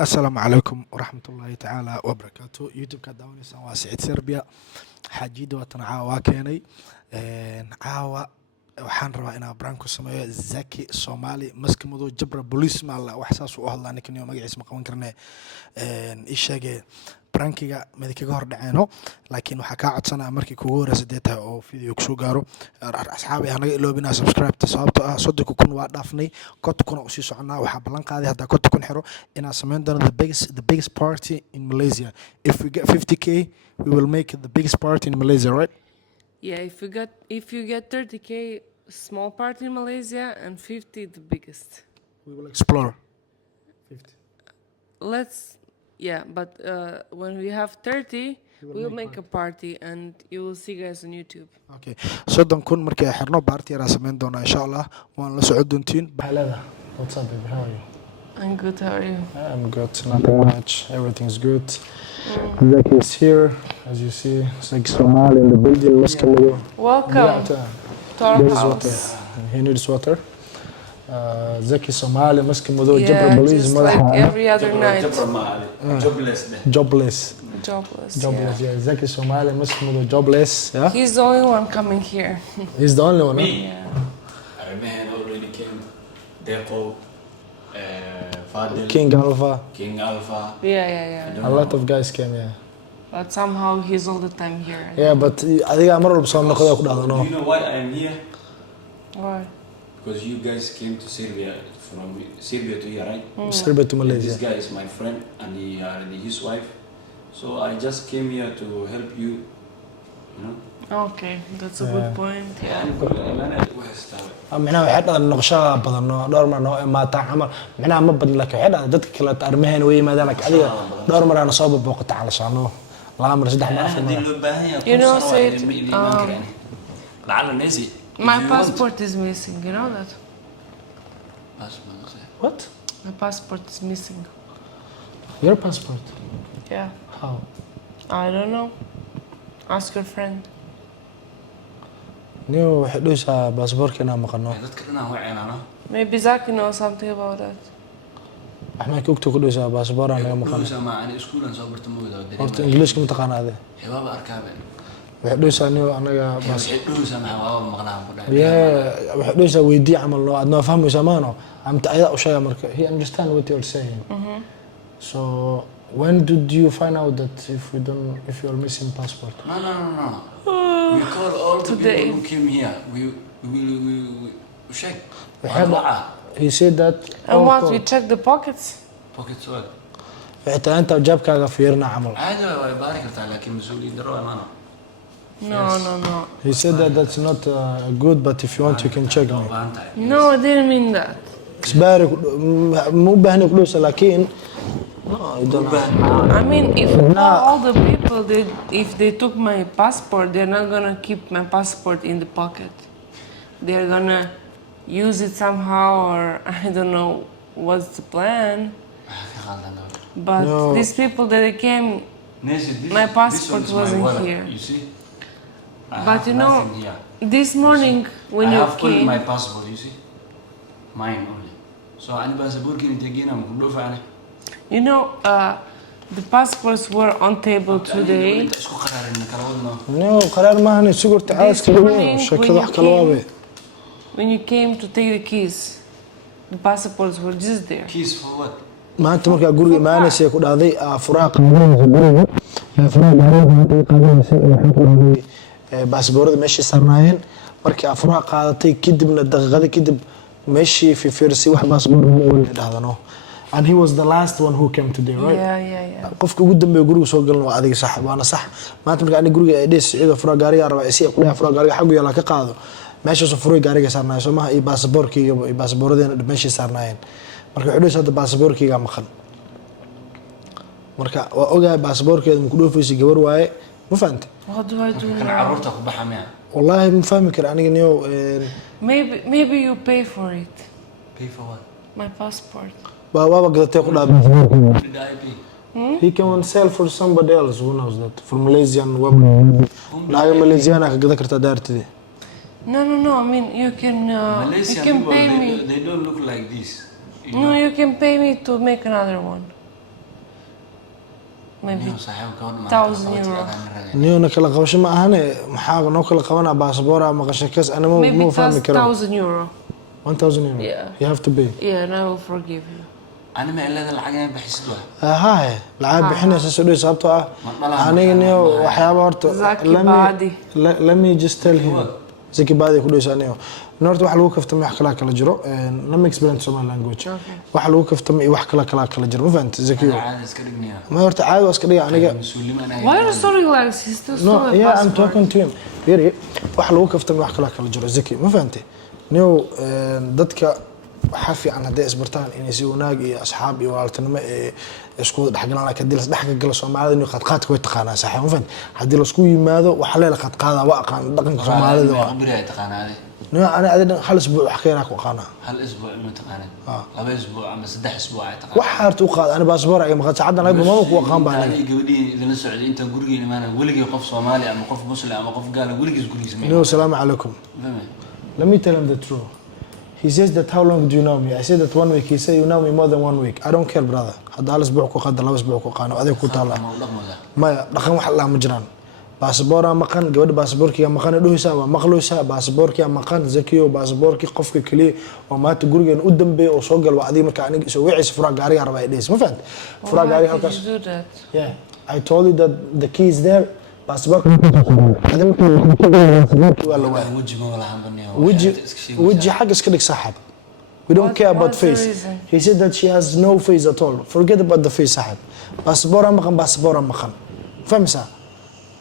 السلام عليكم ورحمة الله تعالى وبركاته. يوتيوب كداونيسان waa Siciid Serbia xajiida watan caawa keenay caawa waxaan rabaa inaan brand ku sameeyo Zaki Somali maska madow jabra police maal wax saas u hadlaa ninkan iyo magaciisa ma qaban karnaa ii sheegay brankiga mid kaga hor dhaceeno laakiin waxa ka codsanaa markii kugu horeysay deeta oo video ku soo gaaro asxaabi anaga iloobina subscribe ta sababtoo ah 30,000 waa dhaafnay 50,000 u sii soconaa waxa ballan qaaday hadda 50,000 xiro inaan sameyn doono the biggest party in Malaysia. If we get 50k we will make it the biggest party in Malaysia, right? Yeah, if you get 30k, small party in Malaysia, and 50 the biggest. We will explore 50. But when we have 30, we'll make a party and you will see guys on YouTube. Okay. Soddon kun markii ay xirno party yara sameyn doona insha Allah waan la socod doontiin. Hello. What's up, baby? How are you? I'm good, how are you? I'm good. Nothing much. Everything's good. Zaki is here, as you see. Zaki Somali in the building. Welcome to our There's house. water. He needs water. Zaki Somali, Maski Mudo, Yeah, Jabra Belize, just like every other night. jobless. Jobless. Yeah. Zaki Somali, Maski Mudo, jobless. Yeah. He's the only one coming here. He's the only one. Huh? Me? Yeah. Arman already came. Deco, Fadil, King Alpha. King Alpha. Yeah. A lot of guys came, yeah. But somehow he's all the time here. Yeah, but I think I'm more some noqdo ku dhacdo Do no. you know why I'm here? Why? Because you guys came to Serbia, from Serbia to here, right? Serbia to This Malaysia. guy is my friend and his wife. So I just came here to help you, you know. Okay, that's a good point. Yeah. Micnaha waxay dhadhan noqoshada badan oo dhowr mar noo imaataan camal micnaha ma badna laakiin waxay dhadhan dadka kale armaheen way yimaadaan laakiin adiga dhowr mar aan soo booqata calashaano laba mar saddex mar afar mar You know, Said, my My passport is missing, you know that? What? My passport is missing. Your passport? Yeah. How? I don't know. Ask your friend. Niyo waxay dhaysaa baasaboorkeena maqano Maybe Zaki knows something about that. Axmed ku ogto ku dhaysaa baasaboor aan naga maqano horta English kuma taqaanaade waxay dhaysaa niyo anaga waxay dhaysaa weydii camal no adna fahmaysaa maano amta ayada u sheega marka he understand what you're saying. So when did you find out that if you're missing passport? No. We call all the Today. people who came here. We check. He said that And what? We check the pockets? Pocket swag. xitaa inta jaabkaaga fiirna camal. عادي بارك الله لكن مسؤولين دروا معنا. No. He said that that's not good, but if you want, you can check me. No, I didn't mean that. إسباري مو بهني كلوسة لكن I mean, if all the people, if they took my passport, they're not gonna keep my passport in the pocket. They're gonna use it somehow, or I don't know what's the plan. But No. these people that they came, My passport wasn't here. You see? But you know, this morning when I you have only came, my passport, you see? Mine only. So أنا passport كني تجينا مكلوف عنه. you know, the passports were on table today. شو قرار إنك روضنا؟ no قرار ما هني سكر تعال This morning شكل واحد كلوابي when you came to take the keys, the passports were just there. Keys for what? ما أنت مركز أقول ما أنا سيكون هذه فراق قادمة فراق قادمة قادمة باسبورد ماشي صرناين مركز فراق قادتي كدب من الدقيقة كدب ماشي في فيرسي واحد باسبورد مو هذا نو and he was the last one who came today, right? Yeah. qofka ugu dambeeyay guriga soo galno waa adiga sax waana sax maanta marka aniga guriga dhees ciido fura gaariga raba si ay ku fura gaariga xagu yala ka qaado meesha soo furay gaariga saarnaa Soomaha iyo baasaboorkiga iyo baasaboordeena meesha saarnaayeen marka wuxuu dhashay baasaboorkiga maqan marka waa ogaay baasaboorkeeda ku dhoofaysi gabar waaye ma fahanti What do I do كان now? عرورتك بحمية. wallahi ma fahmi kar aniga niyo Maybe you pay for it. Pay for what? My passport. baba gadatay ku dhaab Who did I pay? he can sell for somebody else who knows that for Malaysian women laaga Malaysian ka gada kartaa daartide No. I mean, you can Malaysian pay people, me. they don't look like this. No, you can pay me to make another one. maybe Niyo saaxiib ka wadma 1,000 euro. niyona kala qabasho ma ahane maxaa noo kala qabanaa baasaboora ama qashakaas anama Maybe ma fahmi karo 1,000 euro. 1000 euro Yeah. you have to pay Yeah, and I will forgive you. Ani ma ilada lacag inaan bixisid waa. haye lacag bixinaysa soo dhow sababtoo ah aniga niyo waxyaaba horta Zaki let me- Baadi. let me just tell him Zaki Baadi ku dhaysa aniyo norta wax lagu kaftamay wax kala jiro nama explain Somali language wax lagu kaftamay wax kala jiro ma fahanti Zaki Caadi iska dhigniya. ma horta caadi waa iska dhiga aniga Mas-uuliyiin aan Why are you so relaxed? He's still no a yeah I'm passport. talking to him yari wax lagu kaftamay wax kala jiro Zaki ma fahanti niyo dadka waxaa fiican hadday isbartaan inay si wanaag iyo asxaab iyo walaaltinimo ee isku dhexgalaan laakiin haddii lasdhex galo Soomaalida inuu qadqaadka way taqaanaa saaxiib ma fahanti haddii lasku yimaado waxa leela qadqaada waa aqaan dhaqanka Soomaalida waa Qabri ay taqaanaade. niyo ana adiga hal isbuuc wax ka yaraa ku aqaanaa Hal isbuuc ma taqaanad. Laba isbuuc ama saddex isbuuc ay taqaanad. wax hartu qaad ana baasaboor ay maqan saacaddan ay bama ku aqaan baa aniga Ani gabadhii idin socday inta gurigeena maana weligii qof Soomaali ama qof Muslim ama qof gaal weligiis gurigiisa ma. niyo salaamu calaykum let me tell him the truth he says that how long do you know me I said that 1 week he said you know me more than 1 week I don't care brother hadda hal isbuuc ku qaad laba isbuuc ku qaano adiga ku taala Ma u dhaqmada. maya dhaqan wax la ma jiraan baasaboora maqan gabadha baasaboorkiga maqan dhuhaysa waa maqluusa baasaboorkiga maqan Zakiyo baasaboorki qofka kaliya oo maanta gurigeena u dambeeyay oo soo gal waa adiga marka aniga soo wiciis fura gaariga rabaa idhees ma fahant fura Why gaariga did halkaas you do that? yeah I told you that the key is there baasaboorka adiga marka baasaboorki waa la waayay Waji ma wala hanbaniyo. وجه حق اسكدك صاحب we don't care about What's the face reason? he said that she has no face at all forget about the face صاحب باسبور مقن فهمسا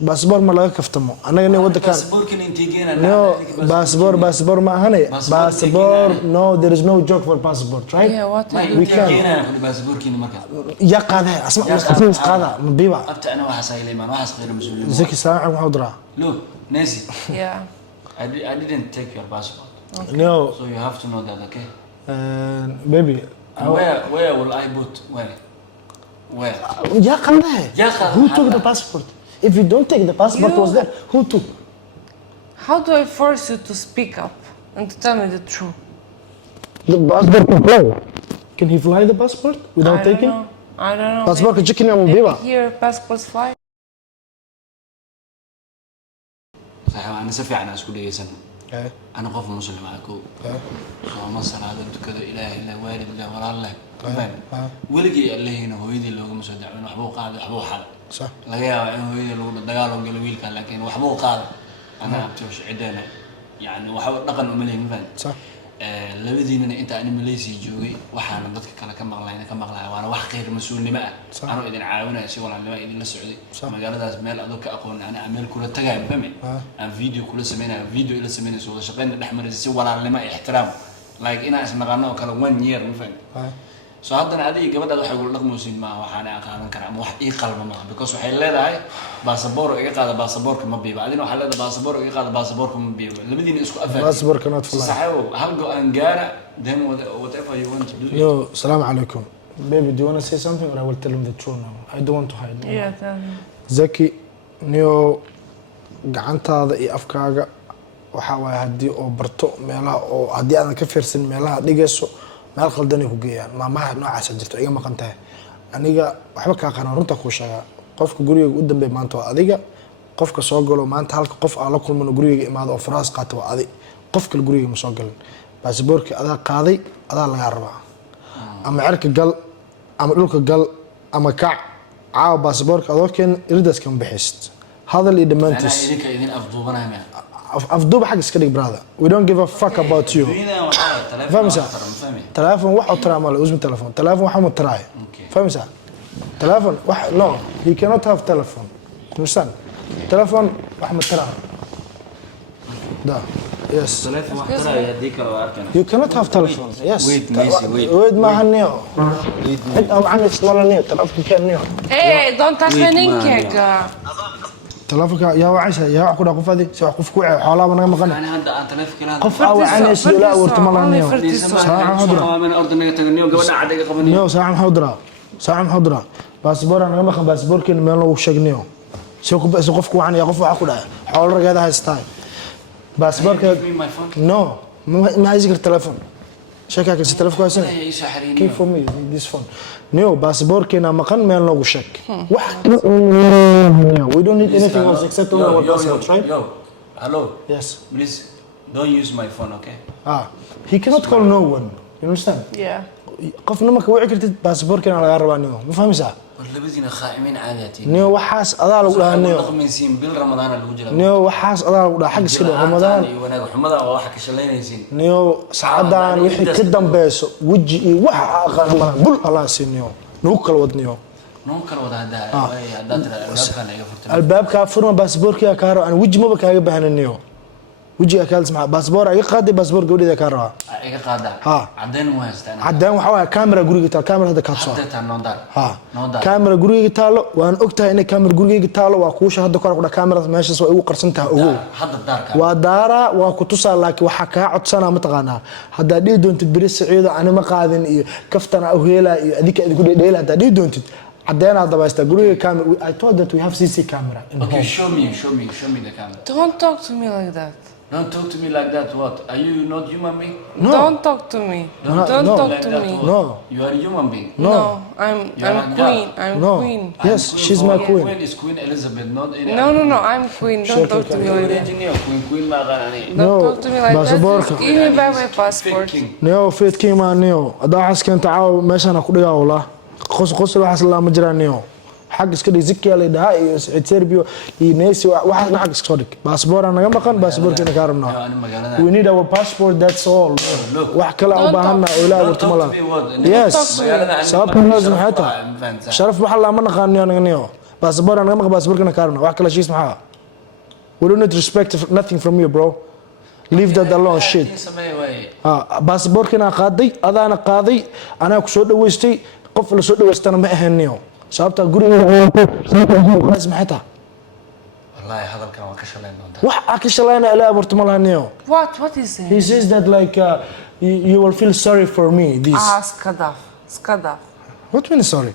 باسبور ما laga kaftamo anaga ne wada kan Baasaboorkan intii geena. no باسبور ما هني باسبور no there is no joke for passport right Yeah, what Ma are you We intii can. geena baasaboorkiina marka. يا قاده اسمع مسكين قاده مبيبا Abta ana waxa sayleeman waxa qeyr mas'uuliyiin. زكي ساعه محضره Look, Nancy, Yeah. I didn't take your passport. no So you have to know that, okay? baby And where will I put? Where? يا قاده يا قاده. who took the passport if you don't take the passport You- was there who took How do I force you to speak up and to tell me the truth? The passport can fly. Can he fly the passport without I don't taking? know. I don't know. Passport Maybe- chicken and maybe biba. here passports fly. صحيح أنا سفي عن أسكول يسن. أنا قف مسلم معكو. ما صلاة كذا إله إلا والد إلا ولا الله. فاهم؟ ولقي اللي هنا هو يدي اللي هو مسدع إنه حبوه قاعد حبوه حلا. صح. لقيا إنه هو يدي اللي هو دجال وقال ويل كان لكن وحبوه قاعد. أنا بتوش عدنا يعني وحاول نقل أملين فاهم؟ صح. labadiinana inta aan Malaysia joogay waxaan dadka kale ka maqlaay waana wax qeyr mas'uulnimo ah aanu idin caawinayo si walaalnimo idin la socday magaaladaas meel aad ka aqoon aan meel kula tagay fahmi aan video kula sameeyay video ila sameeyay soo shaqeyn dhexmaraysa si walaalnimo iyo ixtiraam like ina isnaqano kala 1 year ma fahmi so haddana adiga gabadhaad waxay ugu dhaqmaysiin ma waxaan aqaanan karaa ama wax ii qalma ma because waxay leedahay baasaboor iga qaada baasaboorka ma biiba adina waxaa leedahay baasaboor iga qaada baasaboorka ma biiba labadiina isku afaan Passport cannot fly. صحيح هل go and Ghana then whatever you want to do Yo, salam alaikum. Baby, do you want to say something or I will tell him the truth now? I don't want to hide. Yeah, tell me. Zaki, niyo gacantaada iyo afkaaga waxaa waaye haddii oo barto meelaha oo haddii aadan ka fiirsan meelaha dhigayso meel qaldanay ku geeyaan maamaha noocaasa jirto iga maqan tahay aniga waxba kaa qaran runta kuu sheegaa qofka gurigayga u dambeey maanta waa adiga qofka soo galo maanta halka qof aan la kulmano gurigayga imaado oo faraas qaata waa adi qof kale gurigayga ma soo galin baasaboorkii adaa qaaday adaa lagaa rabaa ama cerka gal ama dhulka gal ama kac caawa baasaboorka adoo keen iridaas kama bixist hadal iyo dhammaantiis idinka idin afduubanaya ma afduub xag iska dhig brother we don't give a fuck about you فهمت تلفون واحد ترى ماله اسمه تلفون تلفون واحد تراي فهمت تلفون واحد no he cannot have telephone understand تلفون واحد ترى ده yes تلفون واحد ترى يديك لو أركنا you cannot have telephone yes Wait, Messi, wait. wait ما هنيو انت او عن ولا نيو تلفون كان نيو Hey, don't touch my ninkeg. تلفونك يا وعيسى يا عقود قف هذه سوى قف كوع حوالها من مقنع أنا هذا أنت تلفون قف او عن لا ورتملا نيو ساعة حضرة من أرض النجاة تغنيو قبل عادي قبل نيو ساعة محضرة ساعة محضرة باسبور أنا ما خن باسبور كن ميل لو شجنيو سوقف كوعان يا قف عقود حول رجال هاي ستايل باسبور كن my phone نو ما يذكر تلفون Sheekaaga si telefoon haysan. Ay soo xariin. Keep for me this phone. Nio baasaboorkeena maqan meel noogu sheeg. Wax we don't need anything else except only our passport, right? Yo, hello. Yes. Please don't use my phone, okay? He cannot call no one. You understand? Yeah. qofna marka wici kartid baasaboorkeena laga rabaa nio. Ma fahmaysaa? war labadiina khaa'imin caadiyatiin. Nio waxaas adaa lagu dhahaa nio. dhaqmaysiin bil ramadaan lagu jira. Nio waxaas adaa lagu dhahaa xag iska dhig Ramadaan. iyo wanaag xumada waa waxa ka shalaynaysiin. nio saacadan wixii ka dambeeso waji iyo waxa aqaan ma bul Allah siinio. Nugu kala wadniyo. noo kala wada hadaa way hadaa tira albaabkan iga furtay. albaabka furma baasaboorkiga ka haro aan waji maba kaaga baahnaniyo. wajiga kaalis ma baasaboor ay qaaday baasaboor gabadheeda ka raba. iga qaada. cadeen ma haystaan. cadeen waxa waa camera guriga taal camera hada ka soo. hadda noondar. noondar. camera guriga taalo waan ogtahay in camera guriga taalo waa kuusha hadda kor ku dha camera meeshaas way ugu qarsan tahay ugu. hadda daarka. waa daara waa ku tusaa laakiin waxa ka codsana ma taqaanaa hadda dhii doontid bari saciido aan ma qaadin iyo kaftana u heela iyo adika idinku dheela hadda dhii doontid cadeen aad dabaysta guriga camera I told that we have CC camera in okay home. show me the camera. Don't talk to me like that. Don't talk to me like that. What? Are you not human being? No. Don't talk to me. Don't talk like to that, me. what? No. You are a human being. No. I'm You're I'm like queen. that. I'm No. queen. Yes, And she's my queen. Queen is Queen Elizabeth, not any No, I'm queen. Don't talk to me like that. Engineer, Queen ma aqaanani. Don't No, talk to me like that. baasaboorka. Just give me back my passport. King. nio feedkii ma nio adaa xaskan taaw meeshana ku dhigaa wala qos waxaas la ma jiraan nio xaq iska dhig zikiya la dhaha iyo Serbia iyo Neesi waxaas xaq iska soo dhig baasaboorka naga maqan baasaboorkeena ka rabnaa Yo, ani magaalada. we need our passport that's all Look. wax kale u baahana oo ilaa Don't warta talk mala to me what? yes Magaalada ani sababta ma- lazim sharaf hata waa, ma fahantaa. sharaf waxa la ma naqaaniyo anaga nio baasaboorka naga maqan baasaboorkeena ka rabnaa wax kale shiis maxaa we don't need respect nothing from you bro leave that alone shit Tii sameey waay. baasaboorkina qaaday adaana qaaday anaa ku soo dhaweystay qof la soo dhaweystana ma ahaniyo sababta guriga sababta maxay Wallahi hadalkan waa ka shalayn doontaa. wax ka shalayna ilaa aborto ma lahaniyo What is he it? says that like you will feel sorry for me this Skadaf. what means sorry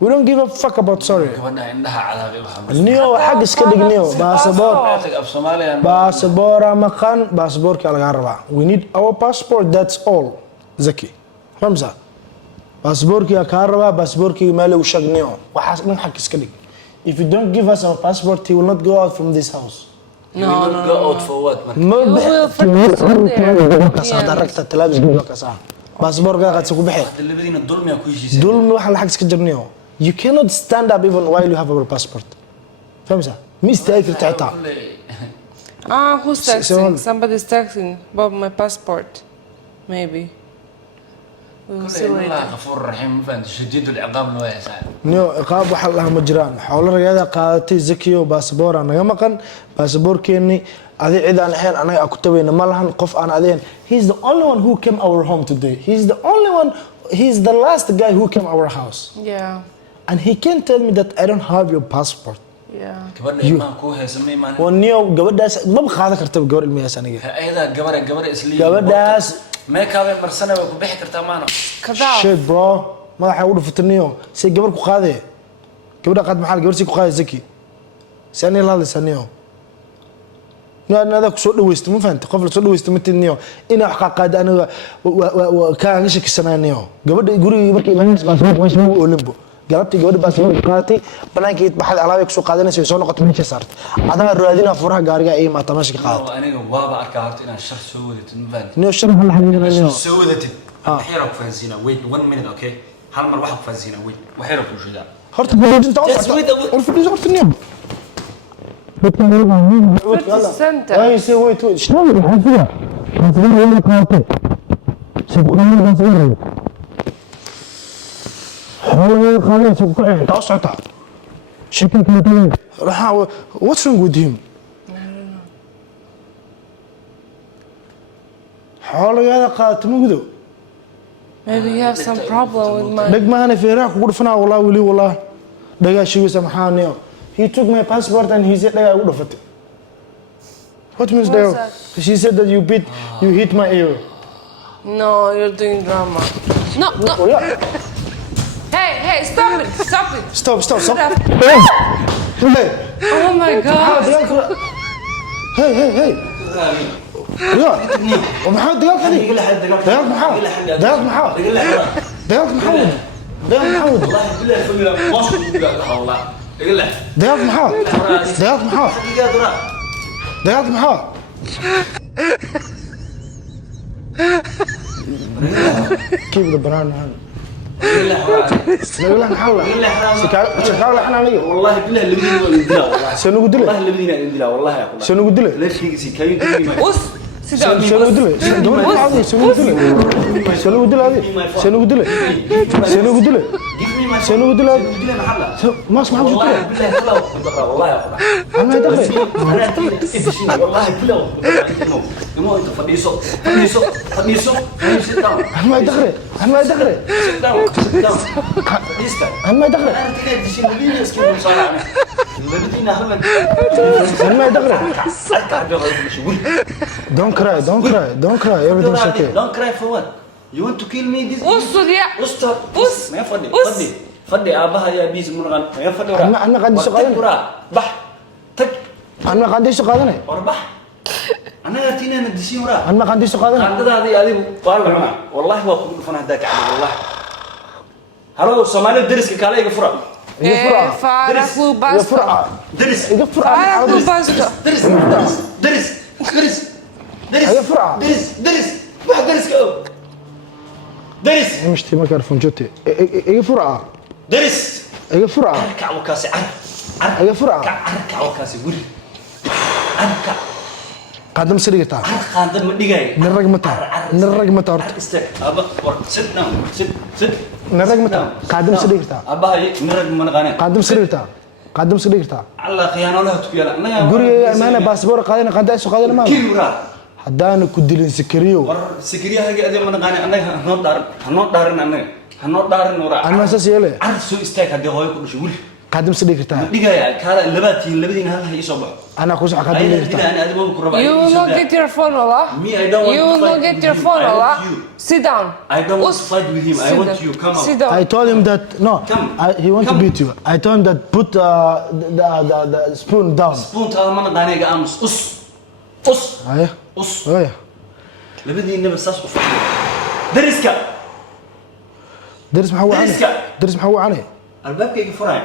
we don't give a fuck about sorry Gabadha indhaha cadaabay waxa. niyo xaq iska dhigniyo baasaboor Af Soomaaliya. baasaboora maqan baasaboorka laga rabaa we need our passport that's all zaki hamza baasaboorkiga ka rabaa baasaboorkiga meel uu shaqniyo waxaas dhan xaq iska dhig if you don't give us our passport he will not go out from this house You will not go out for what? Marka. ma You will forget there. kasa daragta talaabis kasa baasaboorka qadsi ku bixi Hadda labadiina dulmi ku heshiisay. dulmi waxa la xaq iska jirniyo you cannot stand up even while you have our passport famsa ma istaagi kartaa xitaa Who's texting? Somebody's texting about my passport. Maybe. We will see الله later. غفور رحيم ما فهمت شديد العقاب ما يسعى. niyo iqaab waxa la ma jiraan xoolo ragada qaadatay zakiyo baasaboor aan naga maqan baasaboorkeeni adi cid aan ahayn anaga ku tabayna ma lahan qof aan adeen he's the only one who came our home today he's the last guy who came our house Yeah. and he can't tell me that I don't have your passport Yeah. gabadha imaan ku haysamay maan. oo niyo gabadhaas ma qaadan kartaa gabar ilmiyaas aniga ayada gabadha isli. gabadhaas makeup ay marsana way ku bixi kartaa maana. Kadaf. shit bro madaxa u dhufataniyo si gabar ku qaadee gabadha qaad maxal gabar si ku qaadee zaki sani la hadlaysanniyo nada ku soo dhaweystay ma fahantay qof la soo dhaweystay ma tidniyo ina wax ka qaad aniga kaaga shakisanaaniyo gabadha guriga markay imaanaysa baasaboorka meesha ugu oolinbo galabtii gabadha baasaboorka qaadatay banaankii baxad alaabay ku soo qaadanaysa way soo noqotay meesha saartay adaa raadina furaha gaariga ay maata meesha ka qaadatay aniga waaba arkaa horta inaan shar soo wadatid ma fahanti. niyo shar hal xaqiiqanaaniyo soo wadatid. waxyar ku fahansiina wait 1 minute okay. hal mar waxa ku fahansiina wait. waxyar ku shidaa. horta fadhiisinta Just wait, wait. horta fadhiisin horta niyo Center. Ay, say wait. Shnawi xafiya. Xafiya wala qaatay. Sabqana basir. Hawla qaaday sabqa inta socota. Shakil kan raha what's wrong with him? Hawla qaatay mugdo. Maybe you have some problem with my. Dag maana feeraha ku dhufnaa walaa wali walaa. Dagashiisa maxaaniyo. He took my passport and he said daga ugu dhufatay. What means What's that? that? She said that you hit my ear. No, you're doing drama. No. Oh, yeah. Hey, stop it. Stop. Hey. Oh my God. Hey. يا ومحمد دقاق هذه دقاق محمد دقاق محمد دقاق محمد دقاق محمد والله بالله فمي ما شو دقاق والله يقول له دقاق محمد دقاق محمد دقاق محمد كيف البران هذا نقول له محاولة شكاوى احنا عليه والله بالله اللي بدينا نديره والله شنو قلت والله له؟ اللي بدينا نديره والله يا اخوي شنو قلت له؟ ليش في كاين ما Us, sit down. شنو قلت له؟ شنو قلت له؟ شنو قلت له هذه؟ شنو قلت له؟ شنو قلت له؟ شنو قلت له؟ قلت له محله ما اسمع قلت والله له بالله كله والله يا اخوي انا ما يدخل والله كله مو انت فديسو انا ما يدخل انا ما يدخل انا ما يدخل انا ما يدخل don't cry everything's okay Don't cry for what? You want to kill me? This Us, يا. Stop. Us. ما فدي Us. فدي أباها يا بيز من غن ما فدي أنا قاعد أسوق بح تك انا ما عنديش قادني وربح أنا أتينا ندسي ورا انا ما عنديش قادني عندنا هذه طالع والله هو فن هداك على والله هلو سومالي درس كالا يقفرا Farah يا Basta. فرعه درس يقفر Farah Basta. هي فرعة. درس واحد درس كده درس مشتي ميكروفون جوتي هي فرعه درس هي فرعه اركع وكاسي هي فرعه اركع وكاسي وري اركع قدم سريقتها خاندر ما دغاي نرق متى هرت استك ابا sit down sit نرق متى قدم سريقتها ابا هي نرق من غاني قدم سريقتها الله خيانه له تكيلا انا guriga amaana baasboor qaadana qandaas soo qaadana ma كيورا hadaan ku dilin sikriyo war sikriyaha adi man qaani anaga hanoo dhaarin wara ana saas yeelay ar soo istaag hadii hooyo ku dhashay wili qadim sirigta digaya kala labadiina hal hay soo baxo ana ku soo qadim sirigta ana adi ma ku rabaa You will not get your phone, Allah. Me, I don't want You to will not fight get with your you. phone, I want Allah. you. Sit down. I don't want Us. to fight with him. I Sit want down. you. Come on. Sit down. I told him that no Come. he want to Come. beat you I told him that put the spoon down Spoon ta man qaaniga aamus us ay us ay labadiina basaas u fadhiyo dariska درس محو عني درسك. درس محو عني albaabkayga furaya